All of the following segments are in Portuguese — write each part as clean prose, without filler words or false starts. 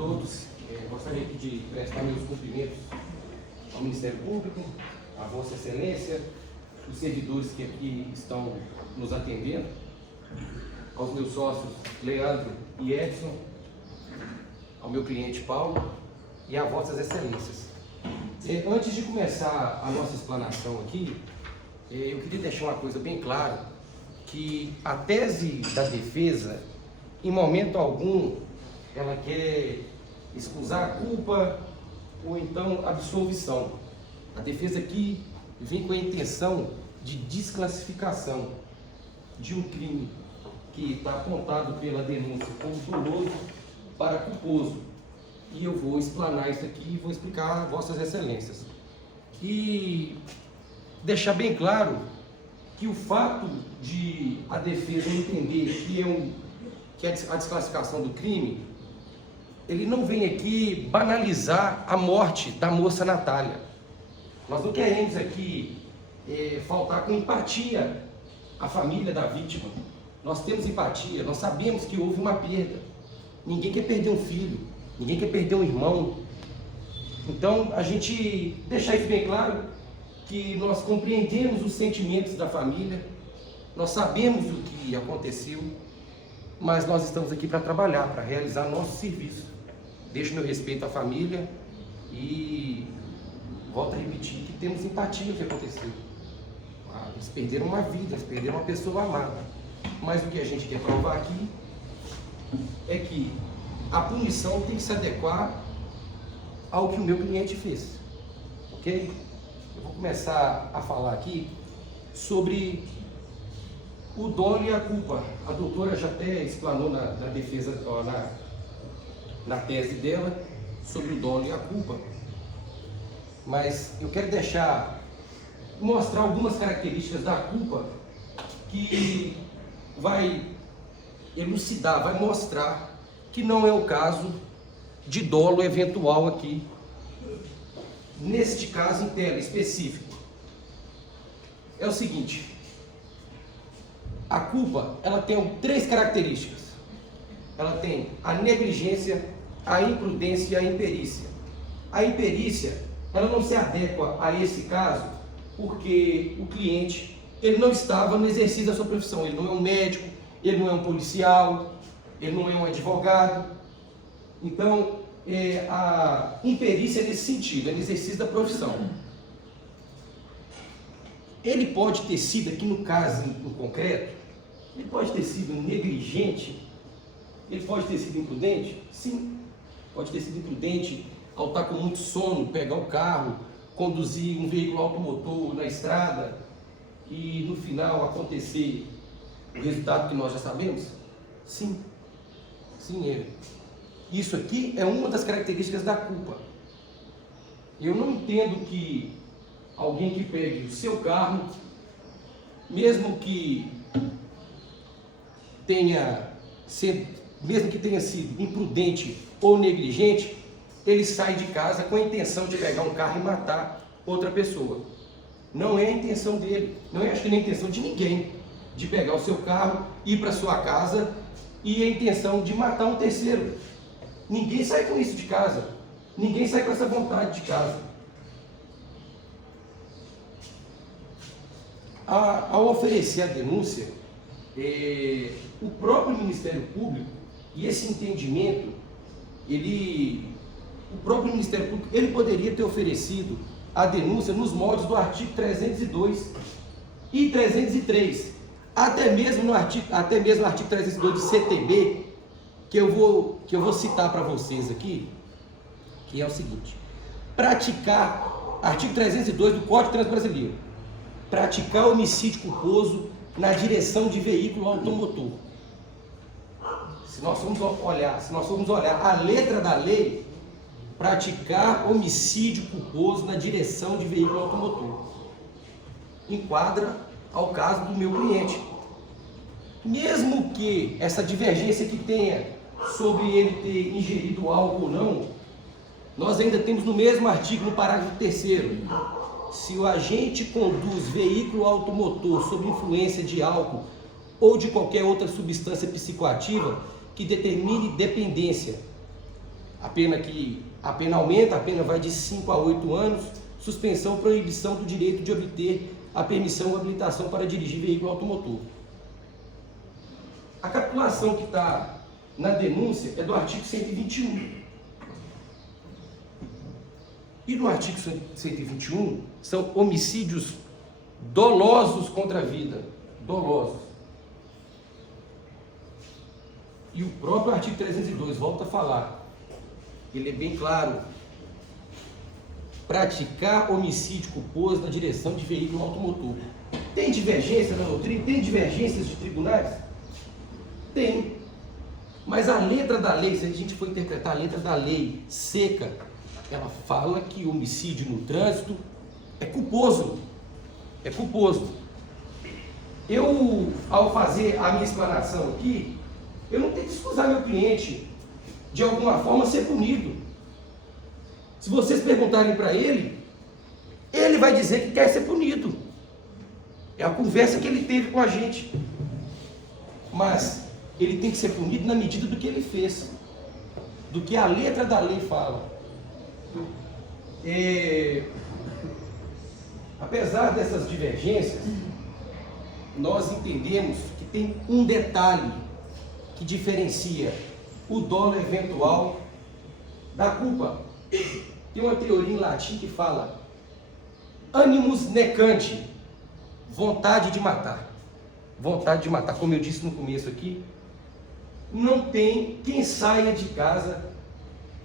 todos. Gostaria aqui de prestar meus cumprimentos ao Ministério Público, à Vossa Excelência, os servidores que aqui estão nos atendendo, aos meus sócios Leandro e Edson, ao meu cliente Paulo e a Vossas Excelências. Antes de começar a nossa explanação aqui, eu queria deixar uma coisa bem clara, que a tese da defesa, em momento algum, ela quer excusar a culpa ou então absolvição. A defesa aqui vem com a intenção de desclassificação de um crime que está apontado pela denúncia como doloso para culposo. E eu vou explanar isso aqui e vou explicar a Vossas Excelências. E deixar bem claro que o fato de a defesa entender que a desclassificação do crime, ele não vem aqui banalizar a morte da moça Natália. Nós não queremos aqui faltar com empatia à família da vítima. Nós temos empatia, nós sabemos que houve uma perda. Ninguém quer perder um filho, ninguém quer perder um irmão. Então, a gente deixar isso bem claro, que nós compreendemos os sentimentos da família, nós sabemos o que aconteceu, mas nós estamos aqui para trabalhar, para realizar nosso serviço. Deixo meu respeito à família e volto a repetir que temos empatia no que aconteceu. Eles perderam uma vida, eles perderam uma pessoa amada. Mas o que a gente quer provar aqui é que a punição tem que se adequar ao que o meu cliente fez. Ok? Eu vou começar a falar aqui sobre o dolo e a culpa. A doutora já até explanou na defesa, na tese dela, sobre o dolo e a culpa. Mas eu quero mostrar algumas características da culpa que vai elucidar, vai mostrar que não é o caso de dolo eventual aqui, neste caso em tela específico. É o seguinte, a culpa, ela tem três características. Ela tem a negligência, a imprudência e a imperícia. A imperícia, ela não se adequa a esse caso porque o cliente, ele não estava no exercício da sua profissão. Ele não é um médico, ele não é um policial, ele não é um advogado. Então, a imperícia é nesse sentido, é no exercício da profissão. Ele pode ter sido, aqui no caso em concreto, ele pode ter sido negligente, ele pode ter sido imprudente? Sim, pode ter sido imprudente ao estar com muito sono, pegar o carro, conduzir um veículo automotor na estrada e no final acontecer o resultado que nós já sabemos? Sim, sim, isso aqui é uma das características da culpa. Eu não entendo que alguém que pegue o seu carro, mesmo que tenha sido imprudente ou negligente, ele sai de casa com a intenção de pegar um carro e matar outra pessoa. Não é a intenção dele, não é, acho que nem a intenção de ninguém, de pegar o seu carro, ir para sua casa e a intenção de matar um terceiro. Ninguém sai com isso de casa, ninguém sai com essa vontade de casa. Ao oferecer a denúncia, o próprio Ministério Público, e esse entendimento, o próprio Ministério Público, ele poderia ter oferecido a denúncia nos moldes do artigo 302 e 303, até mesmo no artigo 302 do CTB, que eu vou citar para vocês aqui, que é o seguinte: artigo 302 do Código de Trânsito Brasileiro, praticar homicídio culposo na direção de veículo automotor. Se nós formos olhar a letra da lei, praticar homicídio culposo na direção de veículo automotor enquadra ao caso do meu cliente. Mesmo que essa divergência que tenha sobre ele ter ingerido álcool ou não, nós ainda temos no mesmo artigo, no parágrafo 3º, se o agente conduz veículo automotor sob influência de álcool ou de qualquer outra substância psicoativa que determine dependência A pena aumenta, a pena vai de 5 a 8 anos, suspensão, proibição do direito de obter a permissão ou habilitação para dirigir veículo automotor. A capitulação que está na denúncia é do artigo 121. E no artigo 121 são homicídios dolosos contra a vida. Dolosos. E o próprio artigo 302 volta a falar. Ele é bem claro. Praticar homicídio culposo na direção de veículo automotor. Tem divergência na doutrina? Tem divergências de tribunais? Tem. Mas a letra da lei, se a gente for interpretar a letra da lei seca, ela fala que homicídio no trânsito é culposo. É culposo. Eu, ao fazer a minha explanação aqui, eu não tenho que excusar meu cliente de alguma forma ser punido. Se vocês perguntarem para ele, ele vai dizer que quer ser punido. É a conversa que ele teve com a gente. Mas ele tem que ser punido na medida do que ele fez, do que a letra da lei fala. Apesar dessas divergências, nós entendemos que tem um detalhe que diferencia o dolo eventual da culpa. Tem uma teoria em latim que fala animus necanti, vontade de matar. Vontade de matar, como eu disse no começo aqui, não tem quem saia de casa,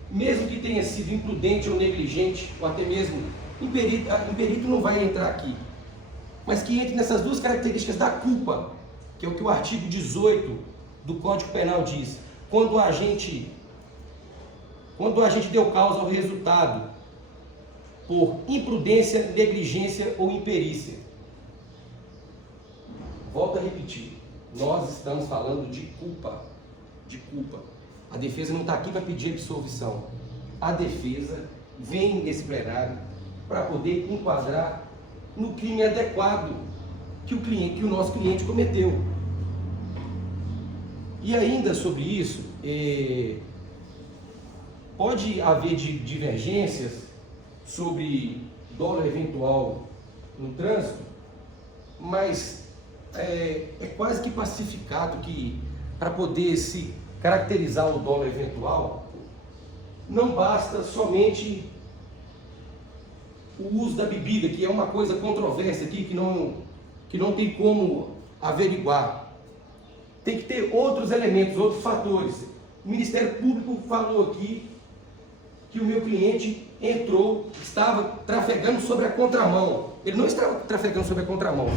mesmo que tenha sido imprudente ou negligente, ou até mesmo imperito não vai entrar aqui, mas que entre nessas duas características da culpa, que é o que o artigo 18 do Código Penal diz. Quando a gente deu causa ao resultado por imprudência, negligência ou imperícia. Volto a repetir, nós estamos falando de culpa. De culpa. A defesa não está aqui para pedir absolvição. A defesa vem nesse plenário para poder enquadrar no crime adequado que o nosso cliente cometeu. E ainda sobre isso, pode haver divergências sobre dolo eventual no trânsito, mas é quase que pacificado que para poder se caracterizar o dolo eventual, não basta somente o uso da bebida, que é uma coisa controversa aqui, que não tem como averiguar. Tem que ter outros elementos, outros fatores. O Ministério Público falou aqui que o meu cliente estava trafegando sobre a contramão. Ele não estava trafegando sobre a contramão.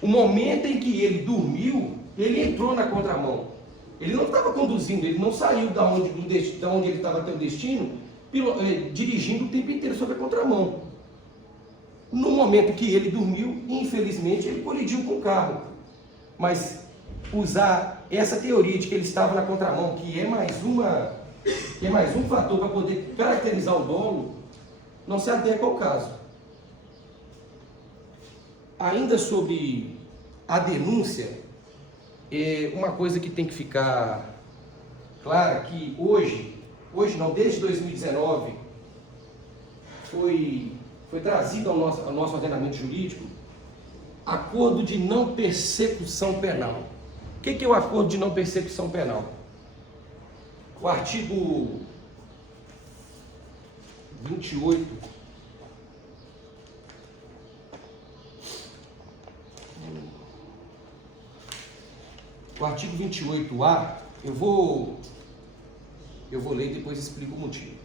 O momento em que ele dormiu, ele entrou na contramão. Ele não estava conduzindo, ele não saiu da onde ele estava até o destino, dirigindo o tempo inteiro sobre a contramão. No momento que ele dormiu, infelizmente, ele colidiu com o carro. Mas usar essa teoria de que ele estava na contramão, que é mais um fator para poder caracterizar o dolo, não se adequa ao caso. Ainda sobre a denúncia, uma coisa que tem que ficar clara, que hoje não, desde 2019, foi trazido ao nosso ordenamento jurídico acordo de não persecução penal. O que é o acordo de não persecução penal? O artigo 28 o artigo 28A, eu vou ler e depois explico o motivo.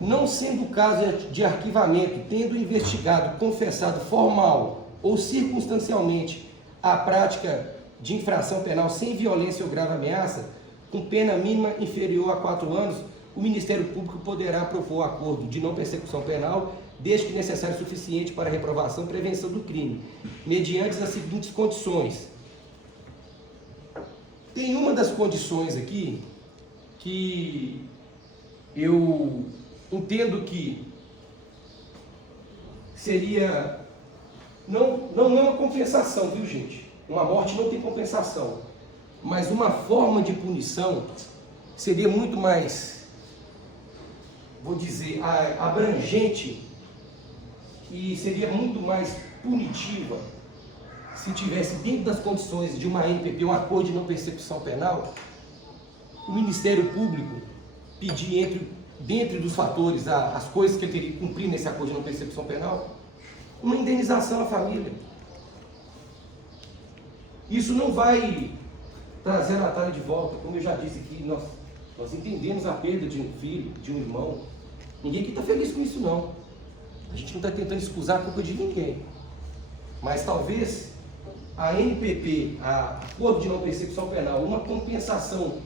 Não sendo caso de arquivamento, tendo o investigado confessado formal ou circunstancialmente a prática de infração penal sem violência ou grave ameaça, com pena mínima inferior a 4 anos, o Ministério Público poderá propor acordo de não persecução penal, desde que necessário e suficiente para a reprovação e prevenção do crime, mediante as seguintes condições. Tem uma das condições aqui que eu entendo que seria, não é uma compensação, viu gente? Uma morte não tem compensação, mas uma forma de punição seria muito mais, vou dizer, abrangente e seria muito mais punitiva se tivesse dentro das condições de uma NPP, um acordo de não persecução penal, o Ministério Público pedir dentro dos fatores, as coisas que ele teria que cumprir nesse acordo de não persecução penal, uma indenização à família. Isso não vai trazer a Natália de volta, como eu já disse aqui, nós entendemos a perda de um filho, de um irmão. Ninguém aqui está feliz com isso, não. A gente não está tentando excusar a culpa de ninguém. Mas talvez a NPP, a Acordo de Não Persecução Penal, uma compensação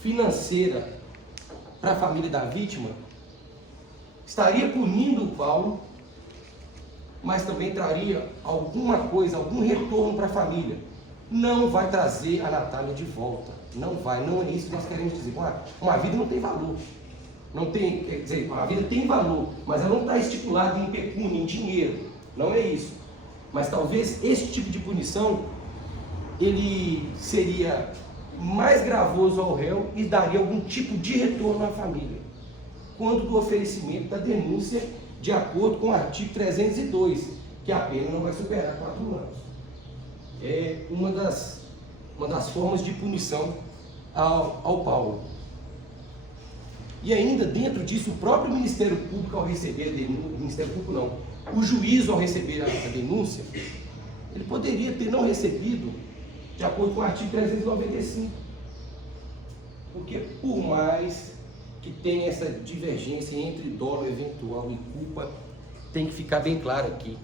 financeira para a família da vítima, estaria punindo o Paulo, mas também traria alguma coisa, algum retorno para a família. Não vai trazer a Natália de volta. Não vai, não é isso que nós queremos dizer. Uma vida não tem valor. Não tem, quer dizer, a vida tem valor, mas ela não está estipulada em pecúnia, em dinheiro. Não é isso. Mas talvez esse tipo de punição, ele seria mais gravoso ao réu e daria algum tipo de retorno à família, quando do oferecimento da denúncia de acordo com o artigo 302, que a pena não vai superar 4 anos. É uma das formas de punição ao Paulo. E ainda dentro disso, o próprio Ministério Público, ao receber a denúncia, Ministério Público não, o juiz, ao receber a denúncia, ele poderia ter não recebido de acordo com o artigo 395. Porque por mais que tenha essa divergência entre dolo eventual e culpa, tem que ficar bem claro aqui.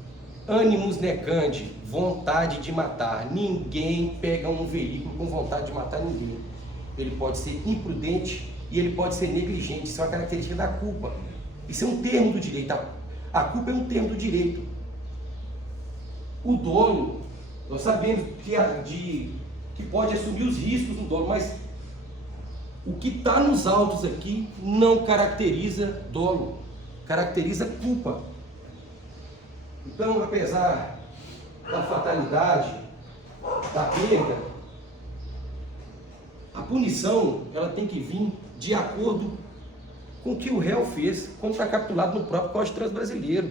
Animus necandi, vontade de matar. Ninguém pega um veículo com vontade de matar ninguém. Ele pode ser imprudente e ele pode ser negligente. Isso é uma característica da culpa. Isso é um termo do direito. A culpa é um termo do direito. O dolo, nós sabemos que pode assumir os riscos do dolo, mas o que está nos autos aqui não caracteriza dolo, caracteriza culpa. Então, apesar da fatalidade, da perda, a punição ela tem que vir de acordo com o que o réu fez quando está capturado no próprio Código Transbrasileiro.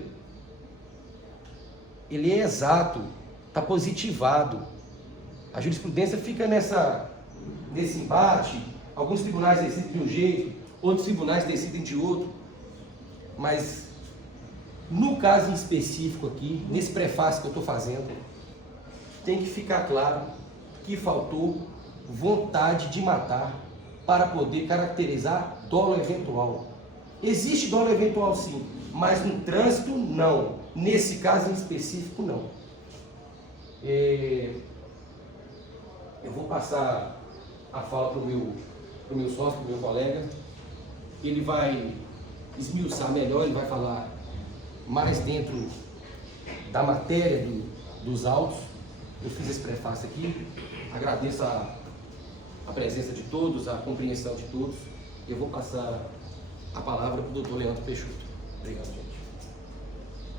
Ele é exato, está positivado. A jurisprudência fica nesse embate. Alguns tribunais decidem de um jeito, outros tribunais decidem de outro. Mas, no caso em específico aqui, nesse prefácio que eu estou fazendo, tem que ficar claro que faltou vontade de matar para poder caracterizar dolo eventual. Existe dolo eventual sim, mas no trânsito não. Nesse caso em específico não. Eu vou passar a fala para o meu sócio, para o meu colega. Ele vai esmiuçar melhor, ele vai falar mais dentro da matéria dos autos. Eu fiz esse prefácio aqui, agradeço a presença de todos, a compreensão de todos. Eu vou passar a palavra para o doutor Leandro Peixoto. Obrigado, gente.